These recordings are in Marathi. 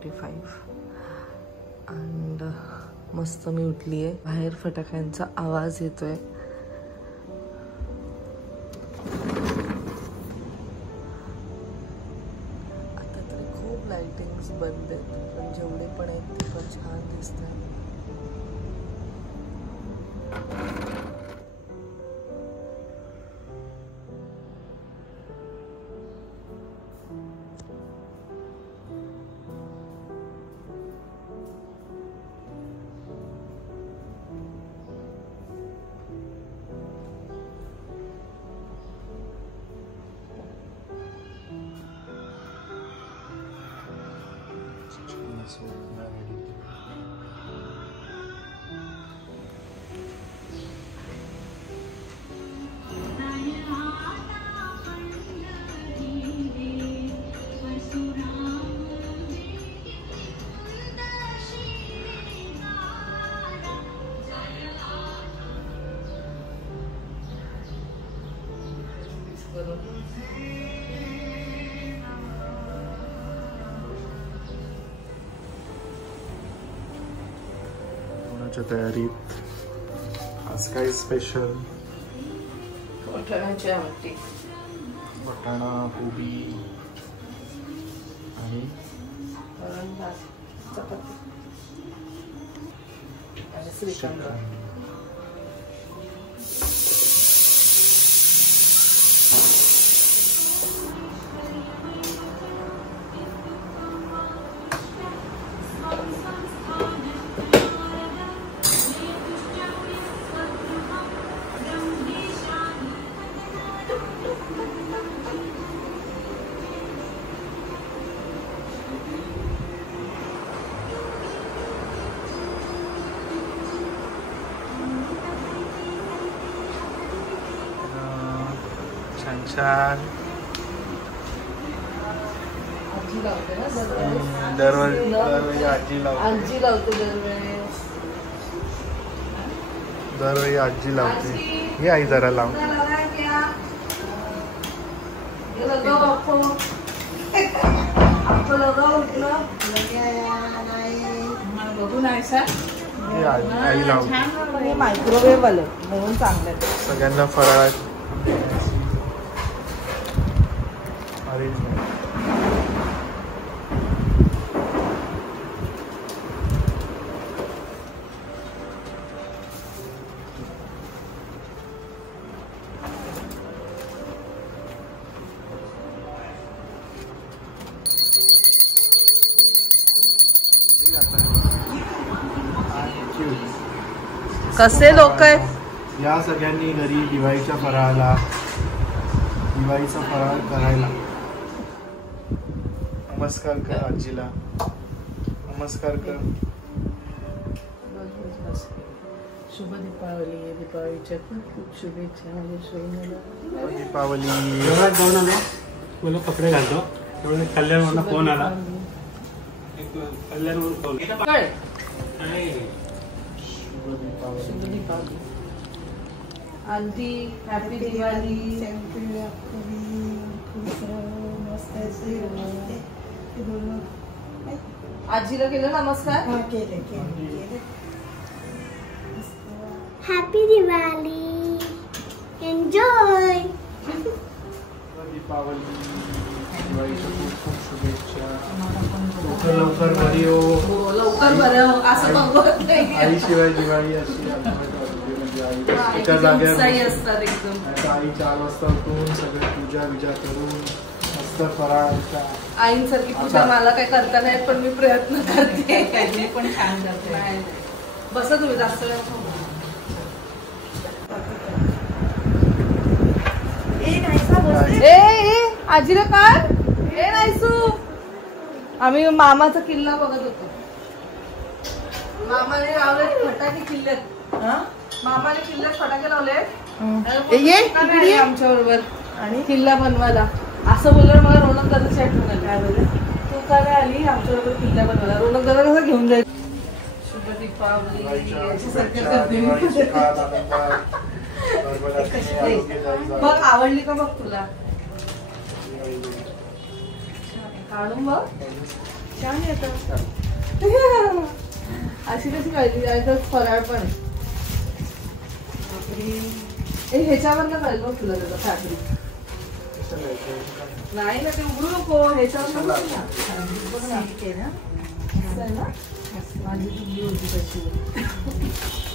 10:45 and मस्त मी उठली आहे. बाहेर फटाक्यांचा आवाज येतोय. आता तरी खूप लाइटिंग्स बंद आहेत, पण जेवढे पण आहेत ते पण छान दिसत आहेत. तयारीत आज काय स्पेशल? वाटाण्याची आमटी, वाटाणा, कोबी आणि वरण भात, चपाती आणि श्रीखंड. छान आजी लावते ना दरवेळी आजी लावते दरवेळी आजी लावते. हे आई जरा लाव. बघू नाही सर, आई लावते. मायक्रोवेव्ह आलं म्हणून चांगलं. सगळ्यांना फराळ कसे लोक आहेत या सगळ्यांनी घरी दिवाळीच्या फराळाला दिवाळीचा फराळ करायला. नमस्कार कर आजीला, नमस्कार कर. शुभ दीपावली. दीपावलीच्या खूप शुभेच्छा. दीपावली. जाऊन आलो, मला कपडे घालतो तेवढे कल्याणवरून फोन आला. कल्याणवरून फोन. शुभ दीपावली. Aunty happy Diwali. आजीला केलं नमस्कार. हॅपी दिवाळी. एन्जॉय. दीपावली. दिवाळीच्या खूप खूप शुभेच्छा. लवकर बरी हो. लवकर बरं असं बघत नाही. आईशिवाय दिवाळी अशी एका जागेवर असतात एकदम. आई 4 वाजता उठून सगळे पूजा विजा करून मस्त फराळ. आईंसारखी पूजा मला काय करता नाही, पण मी प्रयत्न करते. पण छान करते. बसा तुम्ही, जास्त वेळ आजीला काय हे नाहीसू. आम्ही मामाचा किल्ला बघत होतो. मामाने लावले फटाके किल्ल्यात. मामाने किल्ल्यात फटाके लावले आमच्या बरोबर आणि किल्ला बनवायला. असं बोललं मला रोनक दादाची आठवण आली. काय बोलले तू का नाही आली आमच्या बरोबर किल्ला बनवायला? रोनक दादा कसं घेऊन जाईल. शुभ दीपावली. बघ आवडली का बघ तुला. काढून बघ. छान येतात. अशी कशी काढली आणि फराळ पण आहे. ह्याच्यावर ना काढलं बघ तुला त्याचा फॅब्रिक. नाही ना ते उघडू नको. ह्याच्यावर माझी तुझी होती तशी.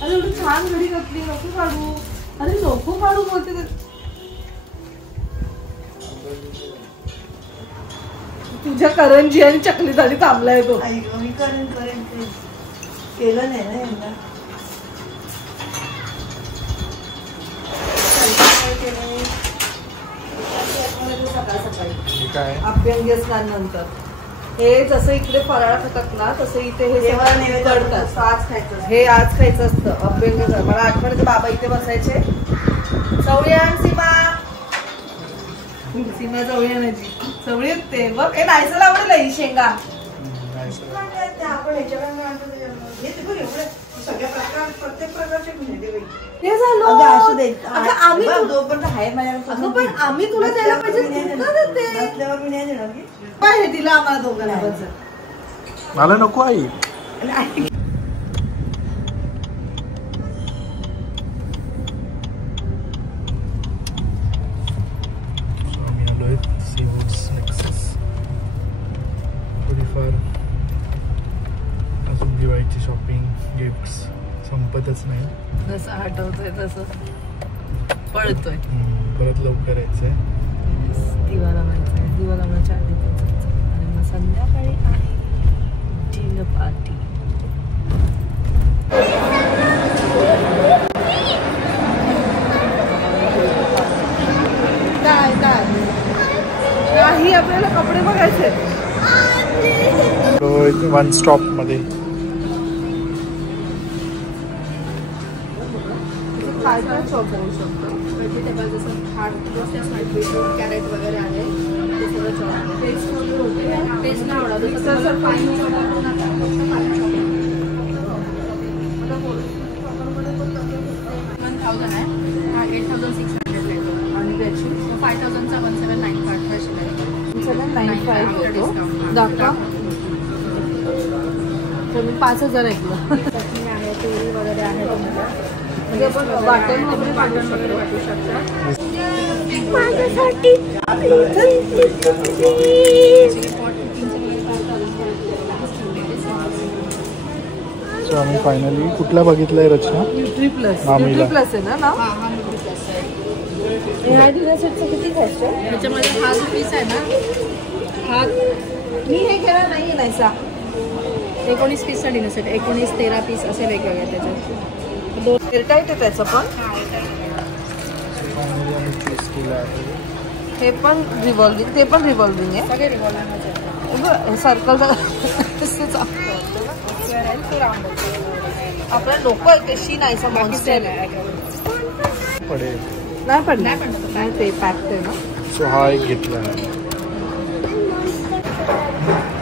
अरे एवढी छान घडी घातली. नको काढू. अरे नको काढू बोलते. तुझ्या करंजी आणि चकली झाली थांबलाय तो. मी करेन केलं नाही ना यंदा. सकाळी अभ्यंगी स्नानानंतर हे जसं इकडे फराळ खातात ना तसं इथे हे करतात. आज खायचं. हे आज खायचं असतं अभ्यंगी. मला आठवण बाबा इथे बसायचे. चवळी सीमा सीमा चवळी आणायची. चवळी ते बघ. हे नाहीचं आवडेल ही शेंगा. आपण सगळ्या प्रकार प्रत्येक प्रकारचे हे झालं. असू दे. आम्ही जोपर्यंत आहे माझ्याकडे. पण आम्ही तुला द्यायला पाहिजे. नसल्यावर मी नाही देणार. काय हे तिला आम्हाला दोघांना मला नको आई. आम्ही आलोय सीवूड्स नेक्सस. थोडीफार अजून दिवाळीची शॉपिंग गिफ्ट्स संपतच नाही. जसं आठवतोय तसं पळतोय. परत लवकर यायचंय. दिवा लावायचा. दिवा लावण्याच्या आधी आणि मग संध्याकाळी आहे डिनर पार्टी. काय काय काही आपल्याला कपडे बघायचे. वन स्टॉप मध्ये काय काय शॉप करू शकतो. व्हेजिटेबल जसं बीटरूट कॅरेट वगैरे आहे ते सगळं चॉप आहे. टेस्ट वगैरे होते. टेस्ट नाही आवडत. तसं फाईन आहे. हा 8,600 येतो आणि त्याची 5,000चा 1,795 शिलाई. 795 येतो. दाखवा. तर मी 5,000 ऐकलं. चटणी आहे, तेल वगैरे आहे तुम्हाला. म्हणजे आपण वाटण वगैरे वाटण वगैरे वाटू शकता. माझ्यासाठी सो आम्ही फायनली कुठला बघितलाय रचना. Nutri Plus. हा, न्यूट्री प्लस आहे ना नाव. हा हा न्यूट्री प्लस आहे. ह्या डिनर सेटचं किती घ्यायचं. ह्याच्यामध्ये हा जो पीस आहे ना हा मी हे केलं नाही नाहीसा. 19 पीसचा डिनर सेट. 19-13 पीस असे वेगवेगळे त्याच्यात. दोन एअरटाईट आहे त्याचं पण. फायनली आम्ही चूज केलं आहे. हे पण रिव्हॉल्विंग. ते पण रिव्हॉल्विंग आहे. सगळे रिव्हॉल्विंग सर्कल आपल्याला नको आहे तशी नाही पडेल. नाही पडणार. नाही ते पॅक आहे ना. सो हा एक घेतला आहे.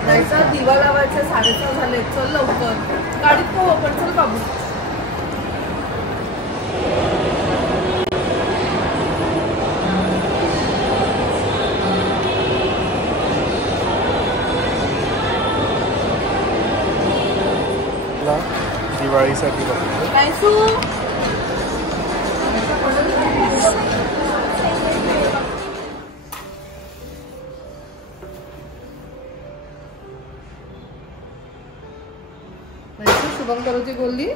जायचा. दिवा लावायचा. 6:30 झाले. चल लवकर. गाडीत हो पण चल बाबू. दिवाळीसाठी बघतो. नाहीसू. शुभम करोती बोलली.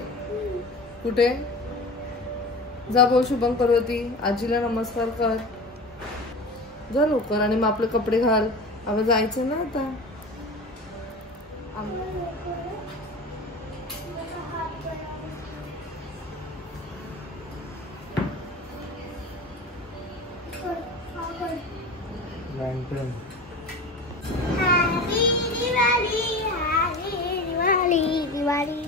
कुठे जा बोल. शुभम करोती. आजीला नमस्कार कर. जा लवकर. आणि मग आपले कपडे घाल. आपण जायचं ना आता. Lantern. Happy Diwali. Happy Diwali. Diwali.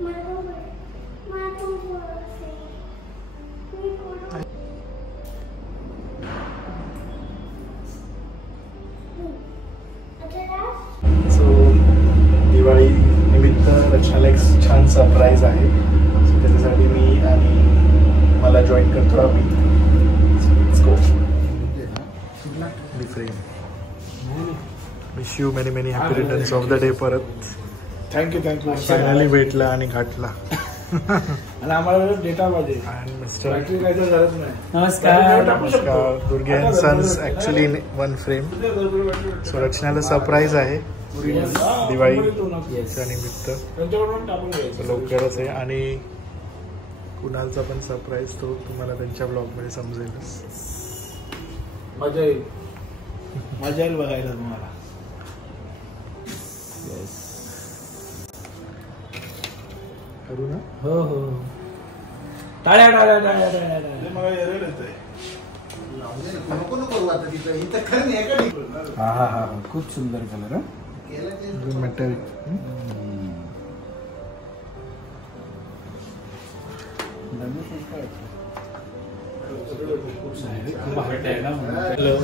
So Diwali निमित्त रचनाला एक छान सरप्राईज आहे. सो त्याच्यासाठी मी आणि मला जॉईन करतो आम्ही. Wish you many many happy returns of the day. परत थँक्यू फायनली भेटला आणि घातला. आणि आम्हाला डेटा पाहिजे. मिस्टर काही गरज नाही. नमस्कार. Durge and sons actually in one frame. So रचनाला सरप्राईज आहे दिवाळीच्या निमित्त. लवकरच आहे. आणि कुणालचा पण सरप्राईज तो तुम्हाला त्यांच्या ब्लॉगमध्ये समजेलच. मजा येईल. मजा येईल बघायला तुम्हाला. करू ना. हो हो टाळ्या टाळ्या टाळ्या टाळ्या. मला एरर येतंय. हा हा हा खूप सुंदर कलर. Metal hello.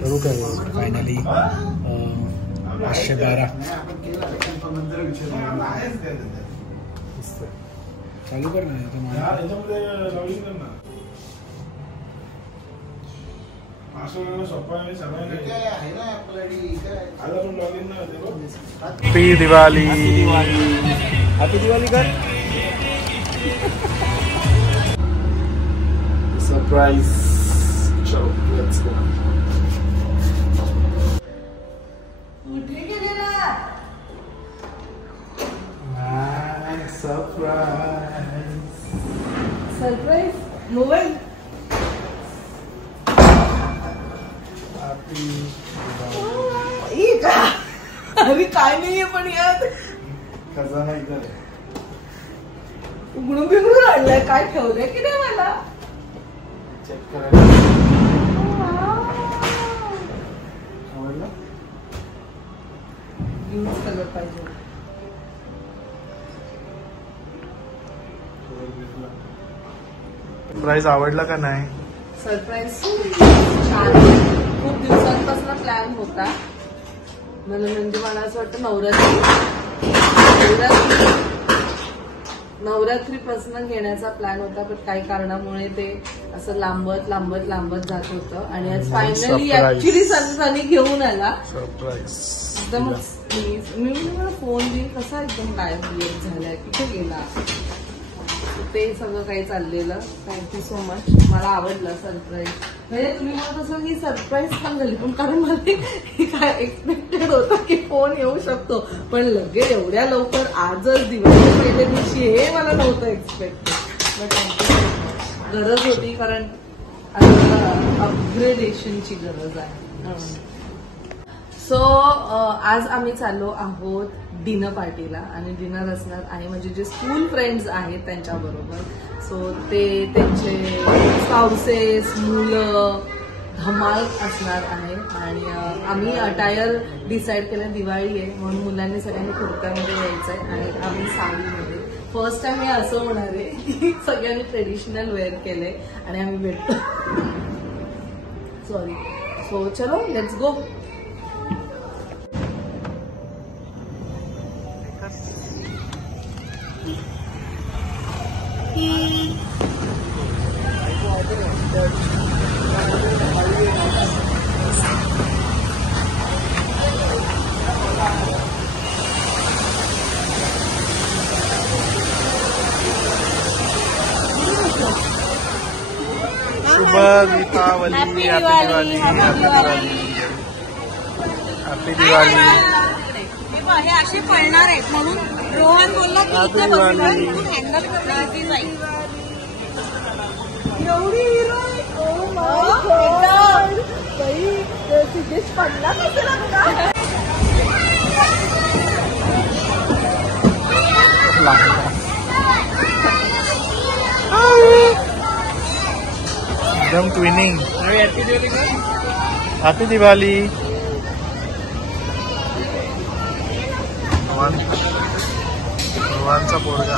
करू काय. फायनली 512 चालू कर ना. हॅपी दिवाळी. हॅपी दिवाळी कर. सरप्राईज. चलो लेट्स गो. Surprise mobile. अरे काय नाहीये पण यात खजाना इधर आहे. उघडून बिघडून आणलंय. काय ठेवलंय की नाही मला. चेक करायला आवडलं. यूज कलर पाहिजे. सरप्राईज आवडला का नाही. सरप्राईज छान. खूप दिवसांपासून प्लॅन होता. म्हणजे मला असं वाटतं नवरात्रीपासून घेण्याचा प्लॅन होता. पण काही कारणामुळे ते असं लांबत जात होतं. आणि आज फायनली ऍक्च्युली सनी घेऊन आला. सरप्राईज एकदमच मी मला फोन देईन कसा एकदम गायब झालाय. कुठे गेला. ते सगळं काही चाललेलं. Thank you so much. मला आवडलं सरप्राईज. म्हणजे तुम्ही म्हणत असाल की सरप्राईज छान झाली. पण कारण मला काय एक्सपेक्टेड होतं की फोन येऊ शकतो. पण लगेच एवढ्या लवकर आजच दिवाळी पहिल्या दिवशी हे मला नव्हतं एक्सपेक्टेड. Thank you so much. गरज होती कारण अपग्रेडेशनची गरज आहे. सो आज आम्ही चाललो आहोत डिनर पार्टीला. आणि डिनर असणार आहे म्हणजे जे स्कूल फ्रेंड्स आहेत त्यांच्याबरोबर. सो ते त्यांचे स्पाउसेस मुलं धमाल असणार आहे. आणि आम्ही अटायर डिसाईड केलं. दिवाळी आहे म्हणून मुलांनी सगळ्यांनी कुर्त्यामध्ये यायचं आहे आणि आम्ही साडीमध्ये. फर्स्ट टाइम हे असं होणार आहे की सगळ्यांनी ट्रेडिशनल वेअर केलंय आणि आम्ही भेटतो. सॉरी. सो चलो लेट्स गो. शुभ दीपावली. हॅपी दिवाळी. हॅपी दिवाळी. हे असे पळणार आहेत म्हणून रोहन बोलला की हॅपी दिवाळी. हँडल करण्याची जाईल. एवढी heroine. Oh my god. Siddhesh पडला कसं. एकदम ट्विनिंग. हॅपी दिवाळी. चव्हाणचा पोरगा.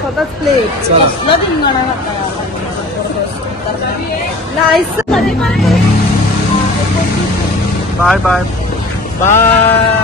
स्वतःच plate. Nice. Bye bye bye.